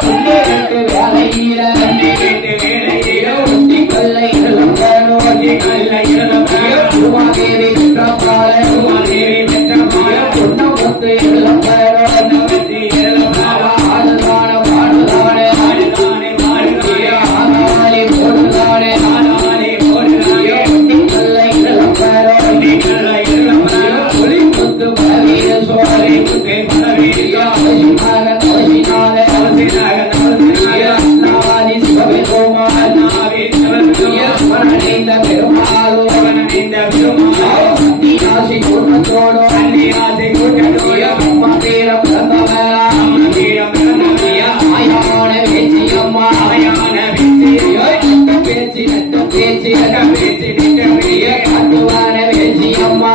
உண்டு ரெண்டு வேலையில உமாதேவி குற்றப்பாள பொன்னம் முத்து இளம்பரம் ஆடுதான சந்தியாசி குடும்பத்தோடோ அம்மா. பேரம் பிறந்தவரா ஆயான பேச்சியம்மா நட்ட பேச்சு நட்ட பேச்சு காட்டுவான பேச்சியம்மா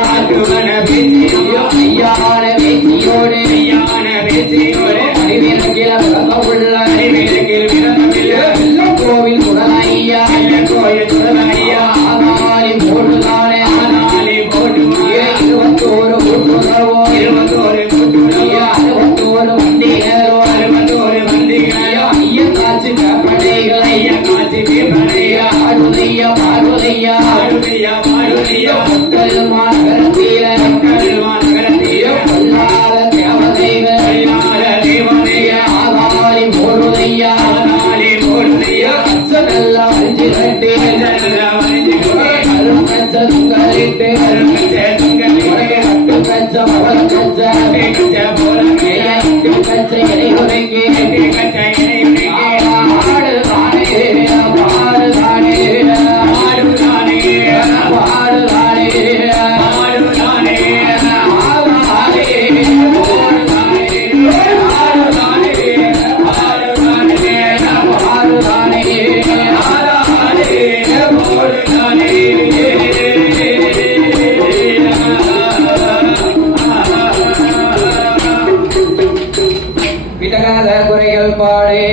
ஐயான பேச்சியோடு அறிவிறங்கில பிறந்த உள்ள கோவில் ஐயன் காட்சி கப்படைகளை ஆடுதையா பாடுதையா மக்கள் மாநகரத்தீர கொல்லாத தேவதைகள் ஆகாலி போடுதையா அச்சனெல்லாம் அழிஞ்சு கட்டி கரும் கச்ச துங்கலிட்டு. கட்டு குறைகள் பாடே